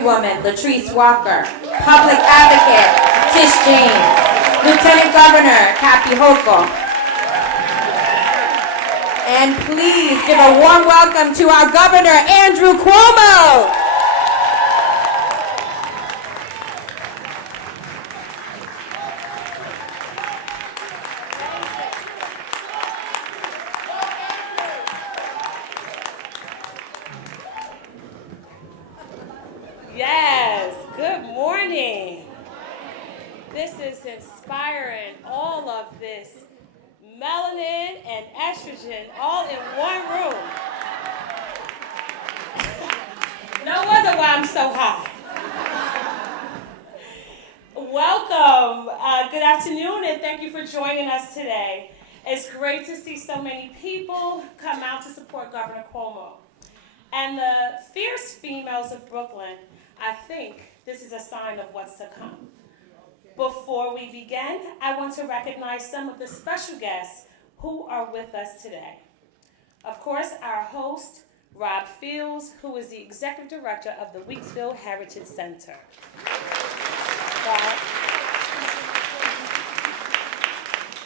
Woman Latrice Walker, Public Advocate Tish James, Lieutenant Governor Kathy Hochul. And please give a warm welcome to our Governor Andrew Cuomo. Yes, good morning. This is inspiring, all of this melanin and estrogen all in one room. No wonder why I'm so high. Welcome, good afternoon, and thank you for joining us today. It's great to see so many people come out to support Governor Cuomo. And the fierce females of Brooklyn, I think this is a sign of what's to come. Before we begin, I want to recognize some of the special guests who are with us today. Of course, our host, Rob Fields, who is the Executive Director of the Weeksville Heritage Center. Rob.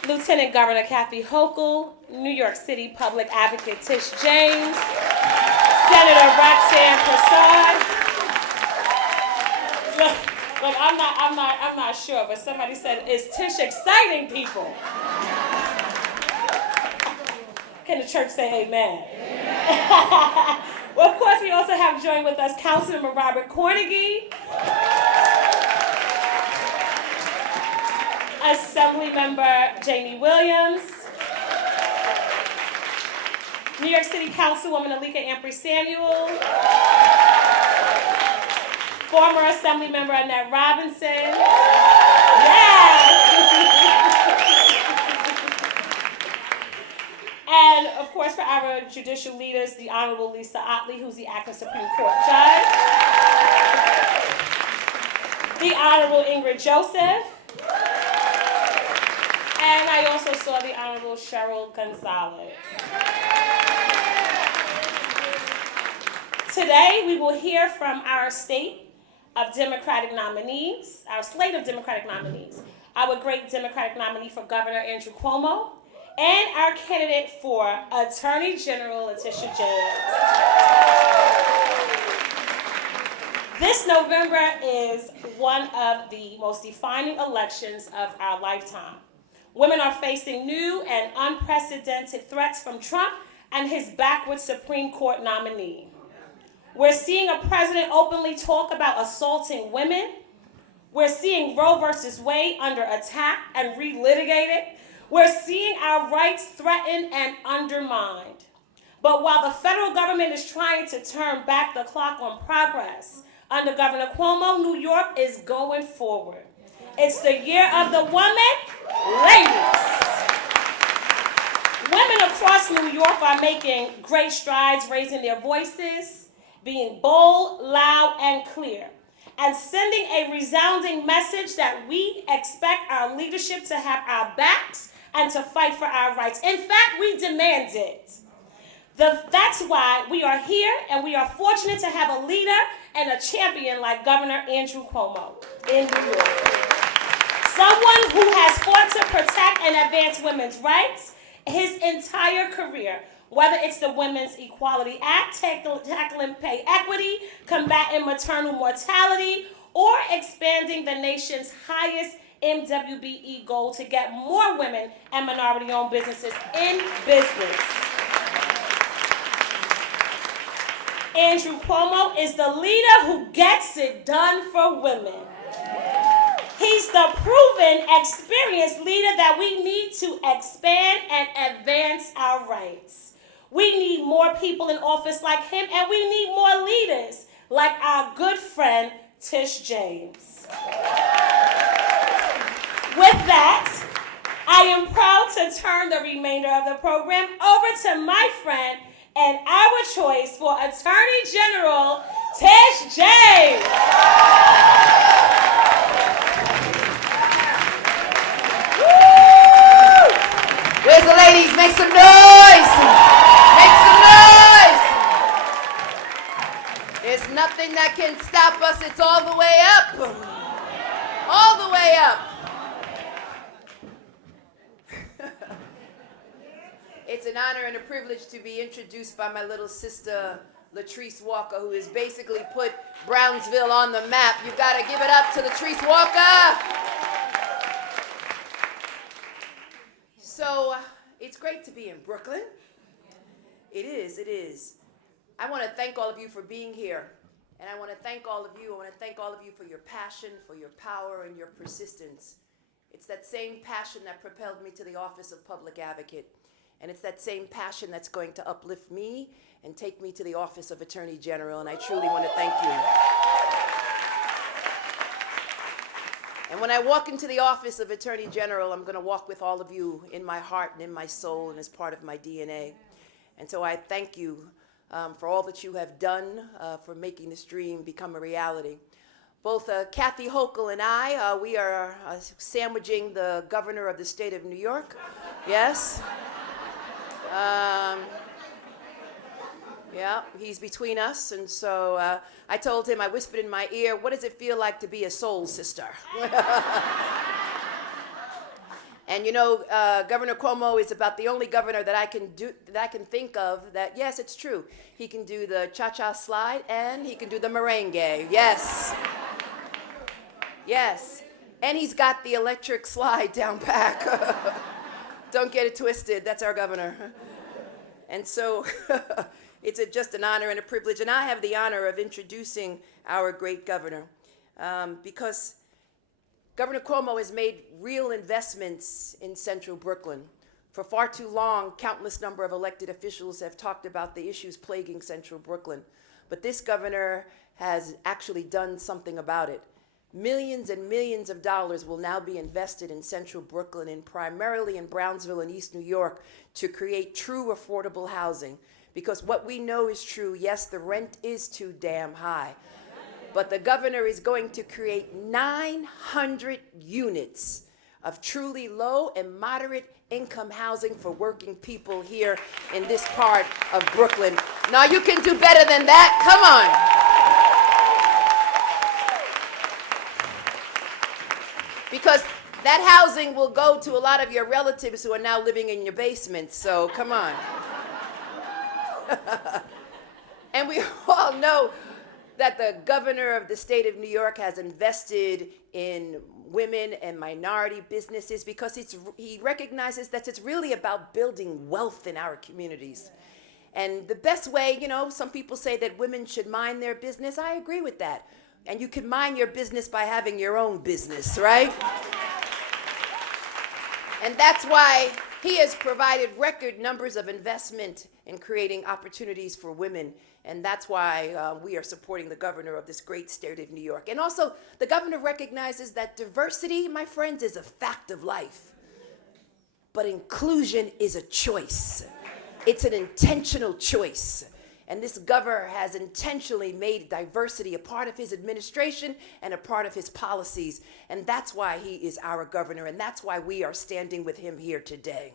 Lieutenant Governor Kathy Hochul, New York City Public Advocate Tish James, Senator Roxanne Prasad. Look, I'm not sure, but somebody said, is Tish exciting people? Can the church say amen? Amen. Well, of course, we also have joined with us Councilman Robert Cornegy, Assemblymember Jamie Williams, New York City Councilwoman Alika Ampry-Samuel, former Assemblymember Annette Robinson, and of course for our judicial leaders, the Honorable Lisa Otley, who's the acting Supreme Court Judge, the Honorable Ingrid Joseph, and I also saw the Honorable Cheryl Gonzalez. Today, we will hear from our slate of Democratic nominees, our great Democratic nominee for Governor Andrew Cuomo, and our candidate for Attorney General Letitia James. This November is one of the most defining elections of our lifetime. Women are facing new and unprecedented threats from Trump and his backward Supreme Court nominee. We're seeing a president openly talk about assaulting women. We're seeing Roe versus Wade under attack and relitigated. We're seeing our rights threatened and undermined. But while the federal government is trying to turn back the clock on progress, under Governor Cuomo, New York is going forward. It's the year of the woman, ladies. Women across New York are making great strides, raising their voices, being bold, loud, and clear, and sending a resounding message that we expect our leadership to have our backs and to fight for our rights. In fact, we demand it. That's why we are here, and we are fortunate to have a leader and a champion like Governor Andrew Cuomo in New York. Someone who has fought to protect and advance women's rights his entire career, whether it's the Women's Equality Act, tackling pay equity, combating maternal mortality, or expanding the nation's highest MWBE goal to get more women and minority-owned businesses in business. Andrew Cuomo is the leader who gets it done for women. He's the proven, experienced leader that we need to expand and advance our rights. We need more people in office like him, and we need more leaders like our good friend, Tish James. With that, I am proud to turn the remainder of the program over to my friend and our choice for Attorney General, Tish James. Where's the ladies? Make some noise! Make some noise! There's nothing anything that can stop us, it's all the way up. All the way up. It's an honor and a privilege to be introduced by my little sister, Latrice Walker, who has basically put Brownsville on the map. You've got to give it up to Latrice Walker. So it's great to be in Brooklyn. It is, it is. I want to thank all of you for being here. And I want to thank all of you. I want to thank all of you for your passion, for your power, and your persistence. It's that same passion that propelled me to the office of Public Advocate. And it's that same passion that's going to uplift me and take me to the office of Attorney General. And I truly want to thank you. And when I walk into the office of Attorney General, I'm going to walk with all of you in my heart and in my soul and as part of my DNA. And so I thank you for all that you have done for making this dream become a reality. Both Kathy Hochul and I, we are sandwiching the governor of the state of New York. Yes. Yeah, he's between us. And so I told him, I whispered in my ear, what does it feel like to be a soul sister? And you know, Governor Cuomo is about the only governor that I can think of that, yes, it's true. He can do the cha-cha slide and he can do the merengue. Yes. Yes. And he's got the electric slide down back. Don't get it twisted. That's our governor. And so it's just an honor and a privilege. And I have the honor of introducing our great governor because Governor Cuomo has made real investments in central Brooklyn. For far too long, countless number of elected officials have talked about the issues plaguing central Brooklyn. But this governor has actually done something about it. Millions and millions of dollars will now be invested in central Brooklyn and primarily in Brownsville and East New York to create true affordable housing. Because what we know is true, yes, the rent is too damn high. But the governor is going to create 900 units of truly low and moderate income housing for working people here in this part of Brooklyn. Now you can do better than that. Come on. Because that housing will go to a lot of your relatives who are now living in your basement. So come on. And we all know that the governor of the state of New York has invested in women and minority businesses because he recognizes that it's really about building wealth in our communities. And the best way, you know, some people say that women should mind their business. I agree with that. And you can mind your business by having your own business, right? And that's why he has provided record numbers of investment in creating opportunities for women. And that's why we are supporting the governor of this great state of New York. And also, the governor recognizes that diversity, my friends, is a fact of life. But inclusion is a choice. It's an intentional choice. And this governor has intentionally made diversity a part of his administration and a part of his policies. And that's why he is our governor. And that's why we are standing with him here today.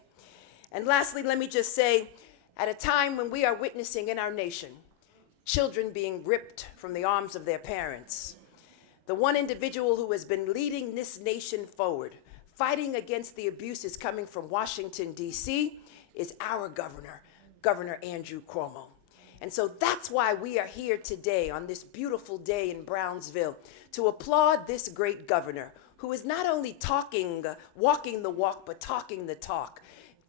And lastly, let me just say, at a time when we are witnessing in our nation children being ripped from the arms of their parents, the one individual who has been leading this nation forward, fighting against the abuses coming from Washington, D.C., is our governor, Governor Andrew Cuomo. And so that's why we are here today on this beautiful day in Brownsville to applaud this great governor who is not only walking the walk, but talking the talk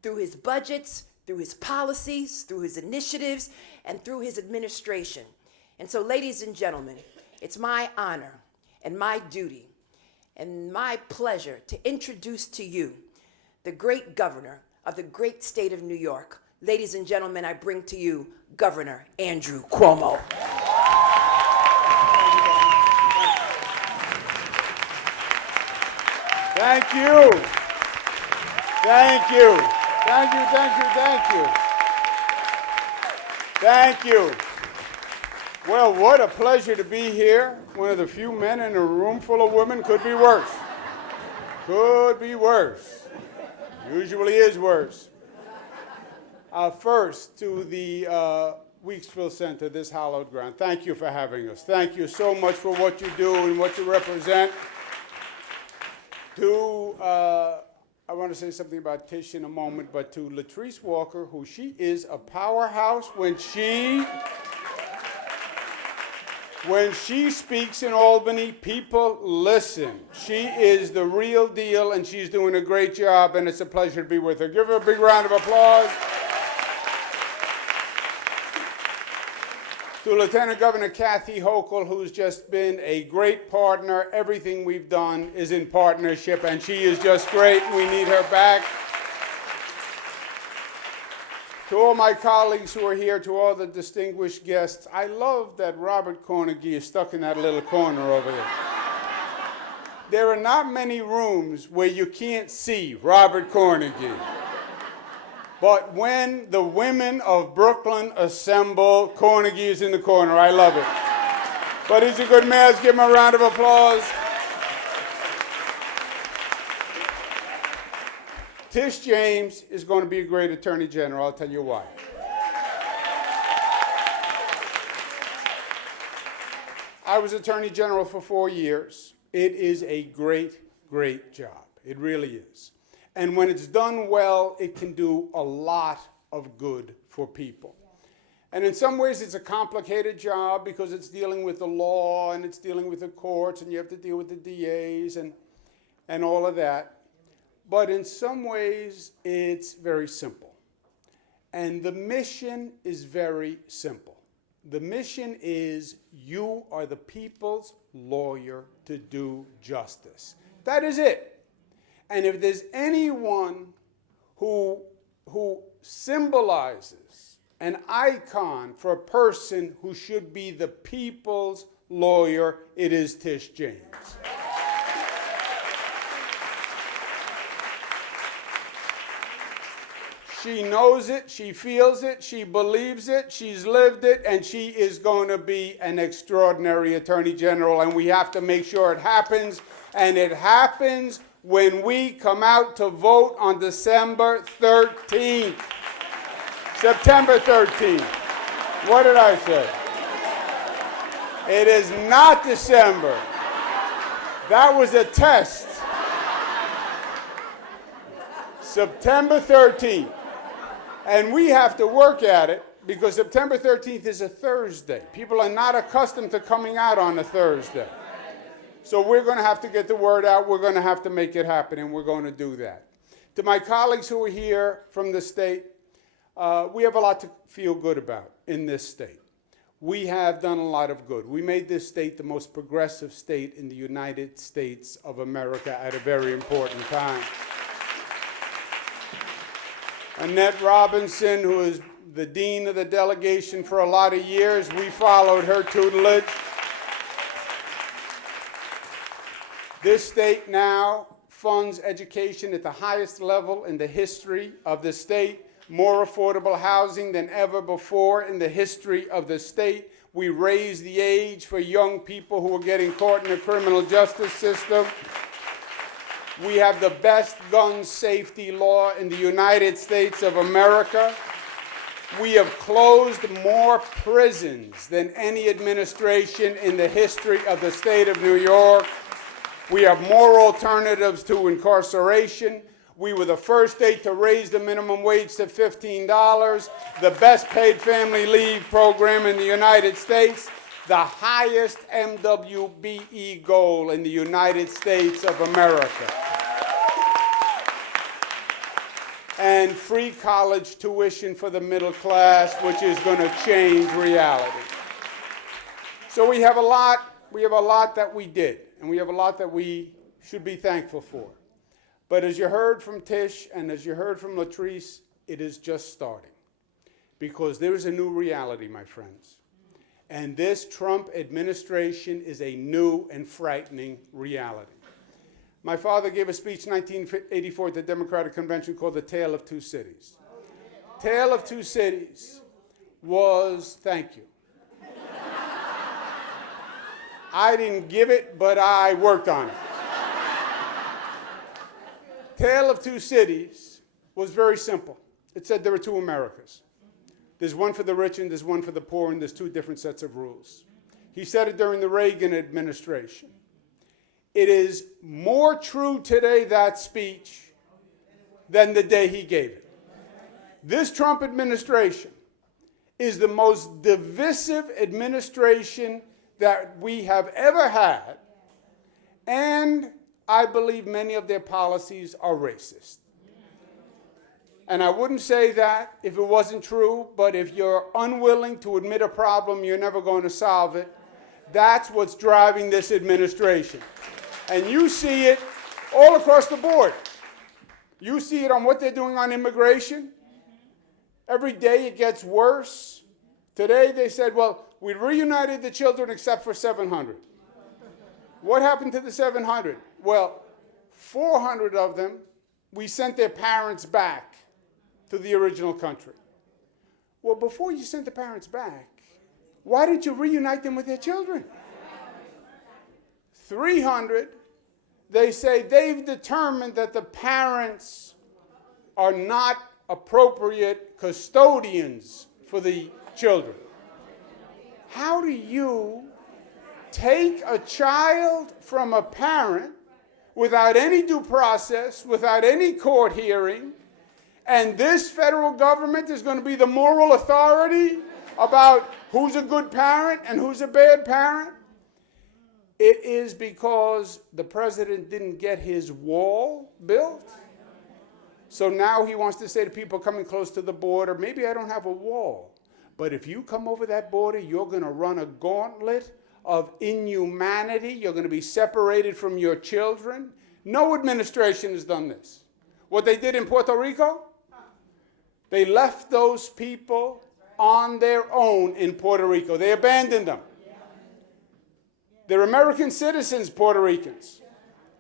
through his budgets, through his policies, through his initiatives, and through his administration. And so, ladies and gentlemen, it's my honor and my duty and my pleasure to introduce to you the great governor of the great state of New York. Ladies and gentlemen, I bring to you Governor Andrew Cuomo. Thank you. Thank you. Thank you, thank you, thank you. Thank you. Well, what a pleasure to be here. One of the few men in a room full of women. Could be worse. Could be worse. Usually is worse. First, to the Weeksville Center, this hallowed ground. Thank you for having us. Thank you so much for what you do and what you represent. I want to say something about Tish in a moment, but to Latrice Walker, who she is a powerhouse when she speaks in Albany, people listen. She is the real deal, and she's doing a great job, and it's a pleasure to be with her. Give her a big round of applause. To Lieutenant Governor Kathy Hochul, who's just been a great partner. Everything we've done is in partnership, and she is just great. We need her back. To all my colleagues who are here, to all the distinguished guests, I love that Robert Carnegie is stuck in that little corner over there. There are not many rooms where you can't see Robert Carnegie. But when the women of Brooklyn assemble, Carnegie is in the corner. I love it. But he's a good man. Let's give him a round of applause. Tish James is going to be a great Attorney General. I'll tell you why. I was Attorney General for 4 years. It is a great, great job. It really is. And when it's done well, it can do a lot of good for people. And in some ways, it's a complicated job because it's dealing with the law and it's dealing with the courts and you have to deal with the DAs and all of that. But in some ways, it's very simple. And the mission is very simple. The mission is you are the people's lawyer to do justice. That is it. And if there's anyone who symbolizes an icon for a person who should be the people's lawyer, it is Tish James. She knows it, she feels it, she believes it, she's lived it, and she is going to be an extraordinary Attorney General, and we have to make sure it happens, and it happens when we come out to vote on December 13th. September 13th. What did I say? It is not December. That was a test. September 13th. And we have to work at it because September 13th is a Thursday. People are not accustomed to coming out on a Thursday. So we're going to have to get the word out. We're going to have to make it happen, and we're going to do that. To my colleagues who are here from the state, we have a lot to feel good about in this state. We have done a lot of good. We made this state the most progressive state in the United States of America at a very important time. Annette Robinson, who is the dean of the delegation for a lot of years, we followed her tutelage. This state now funds education at the highest level in the history of the state, more affordable housing than ever before in the history of the state. We raised the age for young people who are getting caught in the criminal justice system. We have the best gun safety law in the United States of America. We have closed more prisons than any administration in the history of the state of New York. We have more alternatives to incarceration. We were the first state to raise the minimum wage to $15, the best paid family leave program in the United States, the highest MWBE goal in the United States of America, and free college tuition for the middle class, which is going to change reality. So we have a lot that we did. And we have a lot that we should be thankful for. But as you heard from Tish and as you heard from Latrice, it is just starting. Because there is a new reality, my friends. And this Trump administration is a new and frightening reality. My father gave a speech in 1984 at the Democratic Convention called The Tale of Two Cities. Tale of Two Cities was, thank you. I didn't give it, but I worked on it. Tale of Two Cities was very simple. It said there were two Americas. There's one for the rich and there's one for the poor, and there's two different sets of rules. He said it during the Reagan administration. It is more true today, that speech, than the day he gave it. This Trump administration is the most divisive administration that we have ever had, and I believe many of their policies are racist. And I wouldn't say that if it wasn't true, but if you're unwilling to admit a problem, you're never going to solve it. That's what's driving this administration. And you see it all across the board. You see it on what they're doing on immigration. Every day it gets worse. Today they said, well, we reunited the children except for 700. What happened to the 700? Well, 400 of them, we sent their parents back to the original country. Well, before you sent the parents back, why didn't you reunite them with their children? 300, they say they've determined that the parents are not appropriate custodians for the children. How do you take a child from a parent without any due process, without any court hearing, and this federal government is going to be the moral authority about who's a good parent and who's a bad parent? It is because the president didn't get his wall built. So now he wants to say to people coming close to the border, maybe I don't have a wall, but if you come over that border, you're going to run a gauntlet of inhumanity. You're going to be separated from your children. No administration has done this. What they did in Puerto Rico, they left those people on their own in Puerto Rico. They abandoned them. They're American citizens, Puerto Ricans.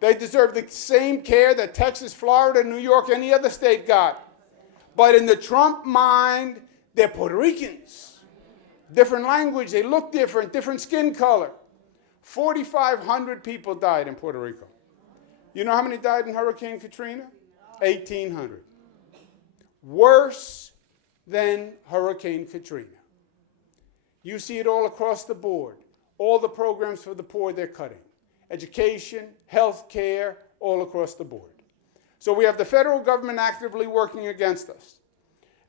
They deserve the same care that Texas, Florida, New York, any other state got. But in the Trump mind, they're Puerto Ricans. Different language, they look different, different skin color. 4,500 people died in Puerto Rico. You know how many died in Hurricane Katrina? 1,800. Worse than Hurricane Katrina. You see it all across the board. All the programs for the poor they're cutting. Education, health care, all across the board. So we have the federal government actively working against us.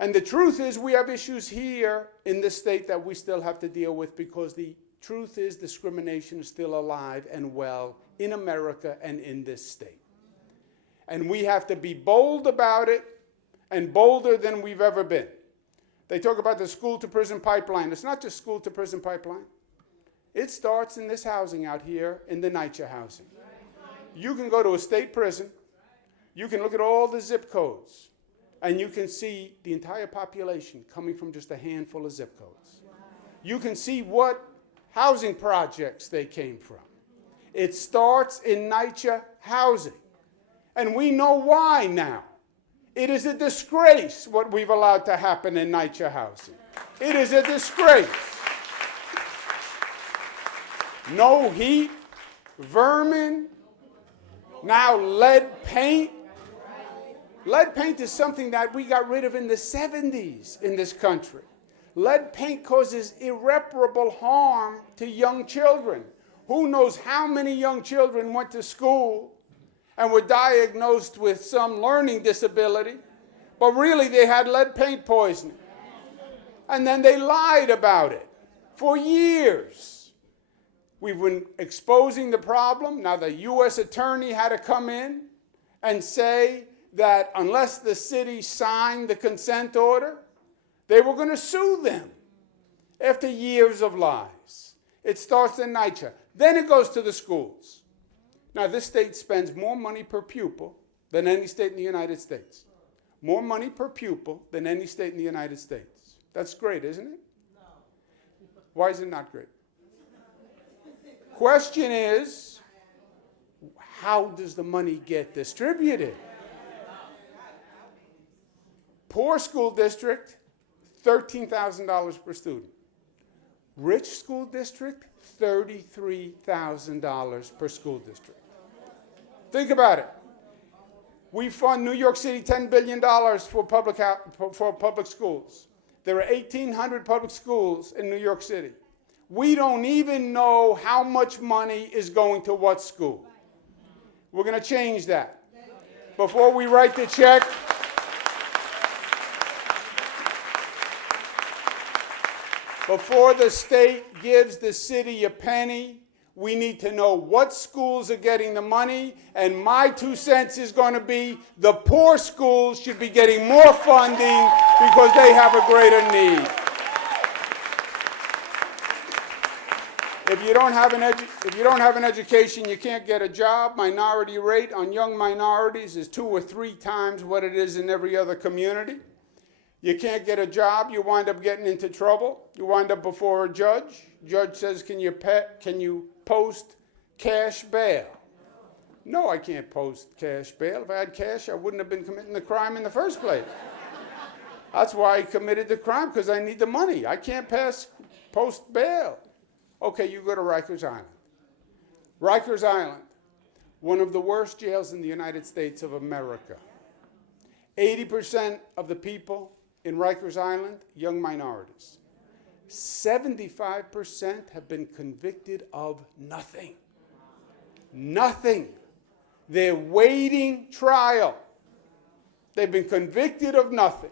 And the truth is we have issues here in this state that we still have to deal with, because the truth is discrimination is still alive and well in America and in this state. And we have to be bold about it, and bolder than we've ever been. They talk about the school-to-prison pipeline. It's not just school-to-prison pipeline. It starts in this housing out here, in the NYCHA housing. You can go to a state prison, you can look at all the zip codes, and you can see the entire population coming from just a handful of zip codes. You can see what housing projects they came from. It starts in NYCHA housing. And we know why now. It is a disgrace what we've allowed to happen in NYCHA housing. It is a disgrace. No heat, vermin, now lead paint. Lead paint is something that we got rid of in the 70s in this country. Lead paint causes irreparable harm to young children. Who knows how many young children went to school and were diagnosed with some learning disability, but really they had lead paint poisoning. And then they lied about it for years. We've been exposing the problem. Now the U.S. attorney had to come in and say that unless the city signed the consent order, they were going to sue them after years of lies. It starts in NYCHA. Then it goes to the schools. Now, this state spends more money per pupil than any state in the United States. More money per pupil than any state in the United States. That's great, isn't it? No. Why is it not great? Question is, how does the money get distributed? Poor school district, $13,000 per student. Rich school district, $33,000 per school district. Think about it. We fund New York City $10 billion for public schools. There are 1,800 public schools in New York City. We don't even know how much money is going to what school. We're going to change that. Before we write the check, before the state gives the city a penny, we need to know what schools are getting the money, and my 2 cents is going to be the poor schools should be getting more funding because they have a greater need. If you don't have an education, you can't get a job. Minority rate on young minorities is 2 or 3 times what it is in every other community. You can't get a job, you wind up getting into trouble. You wind up before a judge. Judge says, can you post cash bail? No, I can't post cash bail. If I had cash, I wouldn't have been committing the crime in the first place. That's why I committed the crime, because I need the money. I can't post bail. Okay, you go to Rikers Island. Rikers Island, one of the worst jails in the United States of America. 80% of the people in Rikers Island, young minorities. 75% have been convicted of nothing. Nothing. They're waiting trial. They've been convicted of nothing.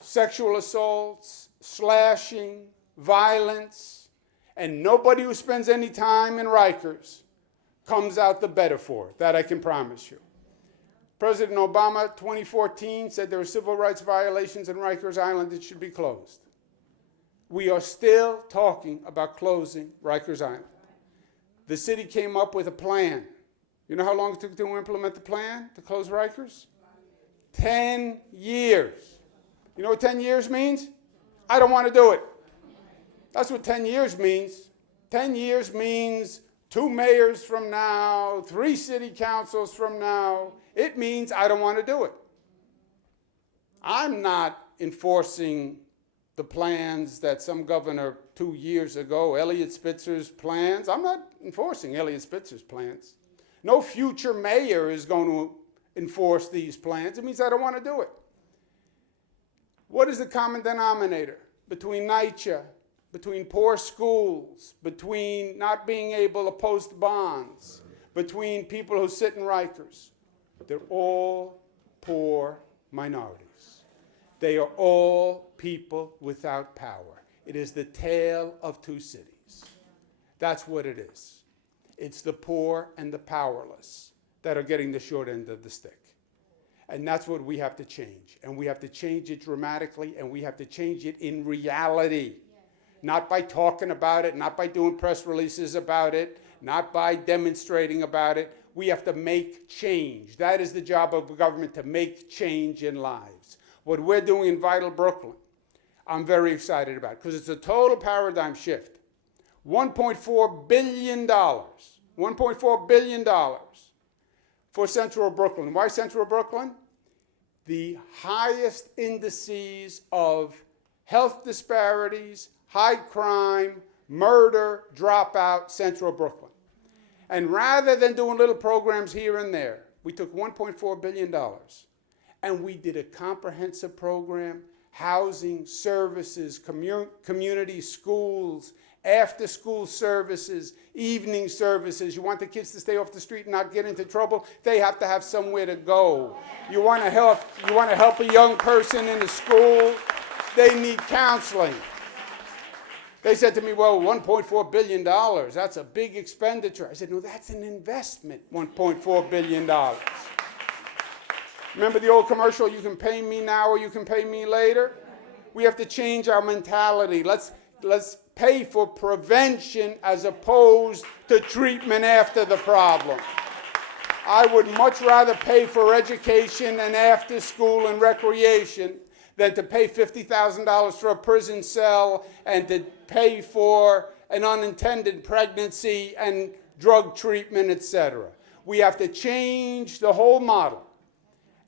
Sexual assaults, slashing, violence, and nobody who spends any time in Rikers comes out the better for it. That I can promise you. President Obama, 2014, said there were civil rights violations in Rikers Island that should be closed. We are still talking about closing Rikers Island. The city came up with a plan. You know how long it took to implement the plan to close Rikers? 10 years. You know what 10 years means? I don't want to do it. That's what 10 years means. 10 years means 2 mayors from now, 3 city councils from now. It means I don't want to do it. I'm not enforcing the plans that some governor 2 years ago, Eliot Spitzer's plans. I'm not enforcing Eliot Spitzer's plans. No future mayor is going to enforce these plans. It means I don't want to do it. What is the common denominator between NYCHA, between poor schools, between not being able to post bonds, between people who sit in Rikers? They're all poor minorities. They are all people without power. It is the tale of 2 cities. That's what it is. It's the poor and the powerless that are getting the short end of the stick. And that's what we have to change. And we have to change it dramatically, and we have to change it in reality. Not by talking about it, not by doing press releases about it, not by demonstrating about it. We have to make change. That is the job of the government, to make change in lives. What we're doing in Vital Brooklyn, I'm very excited about, because it's a total paradigm shift. $1.4 billion, $1.4 billion for Central Brooklyn. Why Central Brooklyn? The highest indices of health disparities, high crime, murder, dropout, Central Brooklyn. And rather than doing little programs here and there, we took $1.4 billion and we did a comprehensive program, housing, services, community schools, after-school services, evening services. You want the kids to stay off the street and not get into trouble? They have to have somewhere to go. You want to help a young person in a school? They need counseling. They said to me, well, $1.4 billion, that's a big expenditure. I said, no, that's an investment, $1.4 billion. Remember the old commercial, you can pay me now or you can pay me later? We have to change our mentality. Let's pay for prevention as opposed to treatment after the problem. I would much rather pay for education and after school and recreation than to pay $50,000 for a prison cell and to pay for an unintended pregnancy and drug treatment, etc. We have to change the whole model.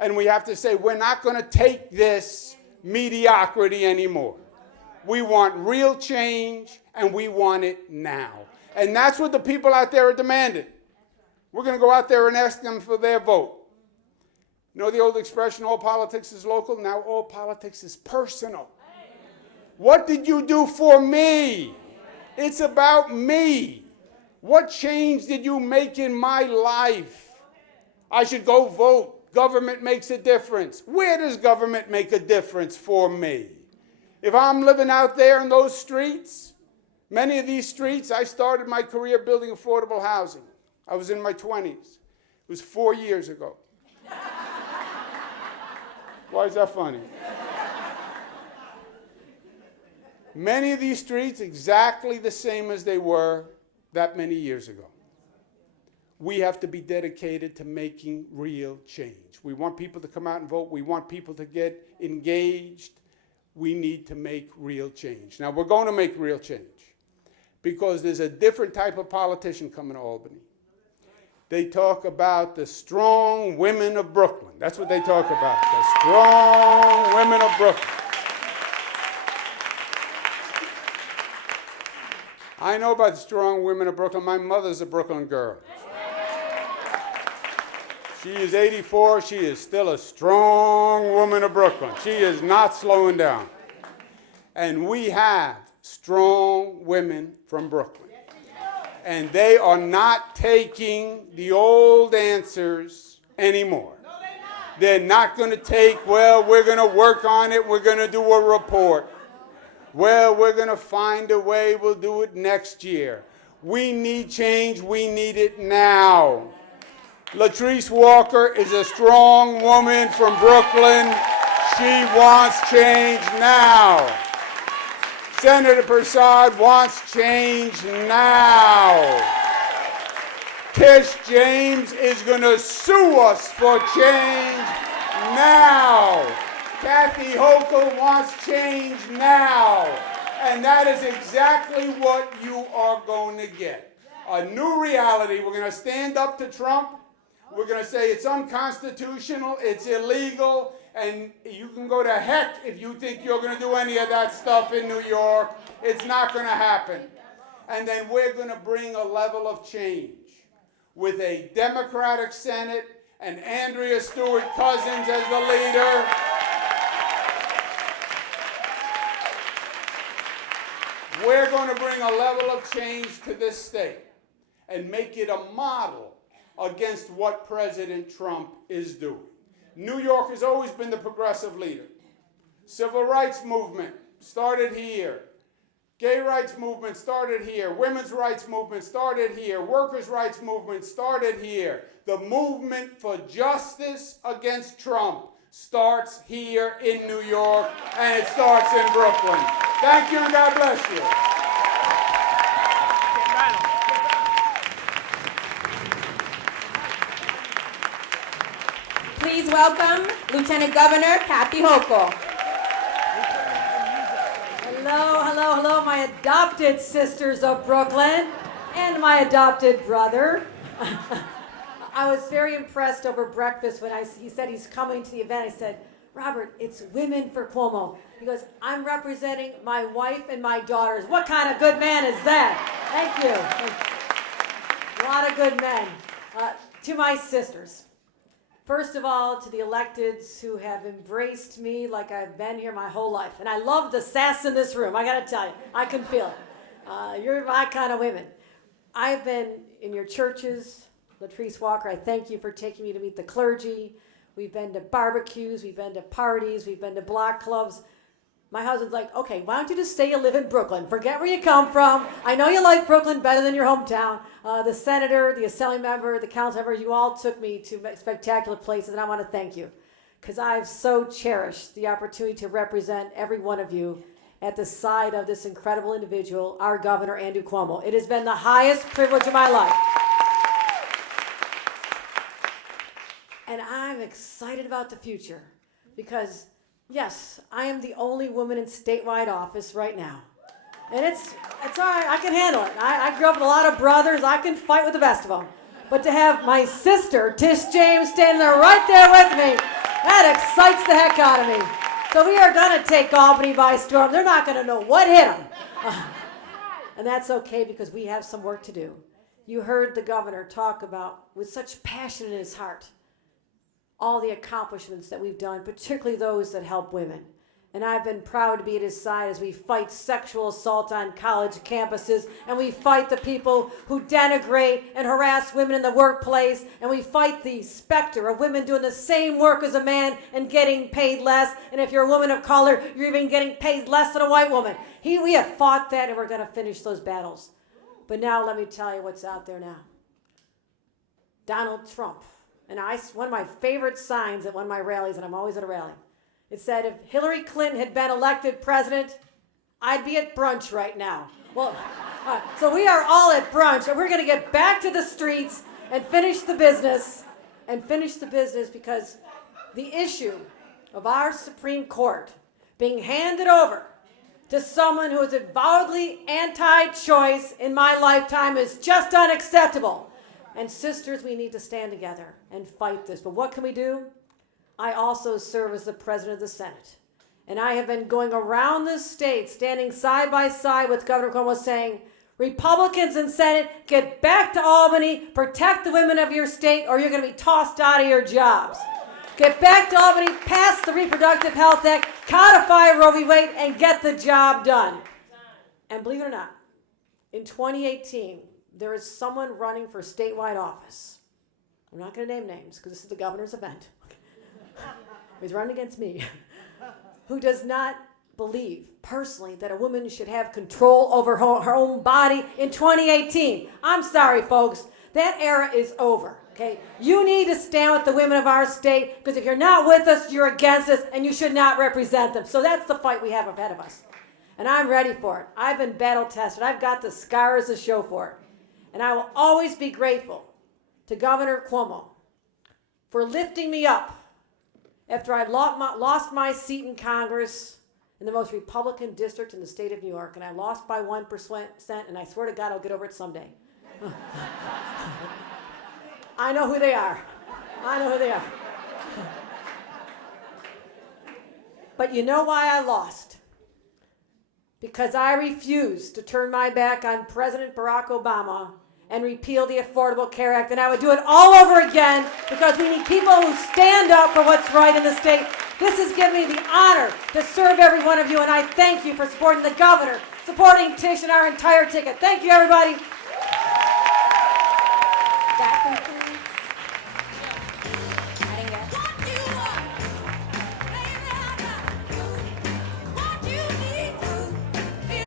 And we have to say, we're not going to take this mediocrity anymore. We want real change, and we want it now. And that's what the people out there are demanding. We're going to go out there and ask them for their vote. You know the old expression, all politics is local? Now all politics is personal. What did you do for me? It's about me. What change did you make in my life? I should go vote. Government makes a difference. Where does government make a difference for me? If I'm living out there in those streets, many of these streets, I started my career building affordable housing. I was in my 20s. It was 4 years ago. Why is that funny? Many of these streets exactly the same as they were that many years ago. We have to be dedicated to making real change. We want people to come out and vote. We want people to get engaged. We need to make real change. Now, we're going to make real change because there's a different type of politician coming to Albany. They talk about the strong women of Brooklyn. That's what they talk about, the strong women of Brooklyn. I know about the strong women of Brooklyn. My mother's a Brooklyn girl. She is 84. She is still a strong woman of Brooklyn. She is not slowing down. And we have strong women from Brooklyn. And they are not taking the old answers anymore. They're not going to take, well, we're going to work on it. We're going to do a report. Well, we're going to find a way. We'll do it next year. We need change. We need it now. Latrice Walker is a strong woman from Brooklyn. She wants change now. Senator Prasad wants change now. Tish James is going to sue us for change now. Kathy Hochul wants change now. And that is exactly what you are going to get. A new reality. We're going to stand up to Trump. We're going to say it's unconstitutional, it's illegal, and you can go to heck if you think you're going to do any of that stuff in New York. It's not going to happen. And then we're going to bring a level of change with a Democratic Senate and Andrea Stewart Cousins as the leader. We're going to bring a level of change to this state and make it a model against what President Trump is doing. New York has always been the progressive leader. Civil rights movement started here. Gay rights movement started here. Women's rights movement started here. Workers' rights movement started here. The movement for justice against Trump starts here in New York, and it starts in Brooklyn. Thank you, and God bless you. Please welcome Lieutenant Governor Kathy Hochul. Hello, hello, hello, my adopted sisters of Brooklyn and my adopted brother. I was very impressed over breakfast when he said he's coming to the event. I said, Robert, it's Women for Cuomo. He goes, I'm representing my wife and my daughters. What kind of good man is that? Thank you. A lot of good men. To my sisters. First of all, to the electeds who have embraced me like I've been here my whole life. And I love the sass in this room, I gotta tell you. I can feel it. You're my kind of women. I've been in your churches. Latrice Walker, I thank you for taking me to meet the clergy. We've been to barbecues, we've been to parties, we've been to block clubs. My husband's like, okay, why don't you just say you live in Brooklyn? Forget where you come from. I know you like Brooklyn better than your hometown. The senator, the assembly member, the council member, you all took me to spectacular places, and I want to thank you because I've so cherished the opportunity to represent every one of you at the side of this incredible individual, our Governor, Andrew Cuomo. It has been the highest privilege of my life. And I'm excited about the future because yes, I am the only woman in statewide office right now. And it's all right, I can handle it. I grew up with a lot of brothers, I can fight with the best of them. But to have my sister, Tish James, standing there right there with me, that excites the heck out of me. So we are gonna take Albany by storm. They're not gonna know what hit them. And that's okay because we have some work to do. You heard the governor talk about, with such passion in his heart, all the accomplishments that we've done, particularly those that help women. And I've been proud to be at his side as we fight sexual assault on college campuses, and we fight the people who denigrate and harass women in the workplace, and we fight the specter of women doing the same work as a man and getting paid less. And if you're a woman of color, you're even getting paid less than a white woman. We have fought that, and we're going to finish those battles. But now let me tell you what's out there now. Donald Trump. And one of my favorite signs at one of my rallies, and I'm always at a rally, it said, if Hillary Clinton had been elected president, I'd be at brunch right now. Well, so we are all at brunch, and we're going to get back to the streets and finish the business. Because the issue of our Supreme Court being handed over to someone who is avowedly anti-choice in my lifetime is just unacceptable. And sisters, we need to stand together and fight this. But what can we do? I also serve as the president of the Senate. And I have been going around the state, standing side by side with Governor Cuomo, saying, Republicans in Senate, get back to Albany, protect the women of your state, or you're going to be tossed out of your jobs. Get back to Albany, pass the Reproductive Health Act, codify Roe v. Wade, and get the job done. And believe it or not, in 2018, there is someone running for statewide office. I'm not going to name names because this is the governor's event. He's running against me. Who does not believe personally that a woman should have control over her own body in 2018. I'm sorry, folks. That era is over. Okay? You need to stand with the women of our state, because if you're not with us, you're against us, and you should not represent them. So that's the fight we have ahead of us. And I'm ready for it. I've been battle tested. I've got the scars to show for it. And I will always be grateful to Governor Cuomo for lifting me up after I lost my seat in Congress in the most Republican district in the state of New York. And I lost by 1%, and I swear to God I'll get over it someday. I know who they are. But you know why I lost? Because I refused to turn my back on President Barack Obama and repeal the Affordable Care Act. And I would do it all over again, because we need people who stand up for what's right in the state. This has given me the honor to serve every one of you, and I thank you for supporting the governor, supporting Tish and our entire ticket. Thank you, everybody. That concludes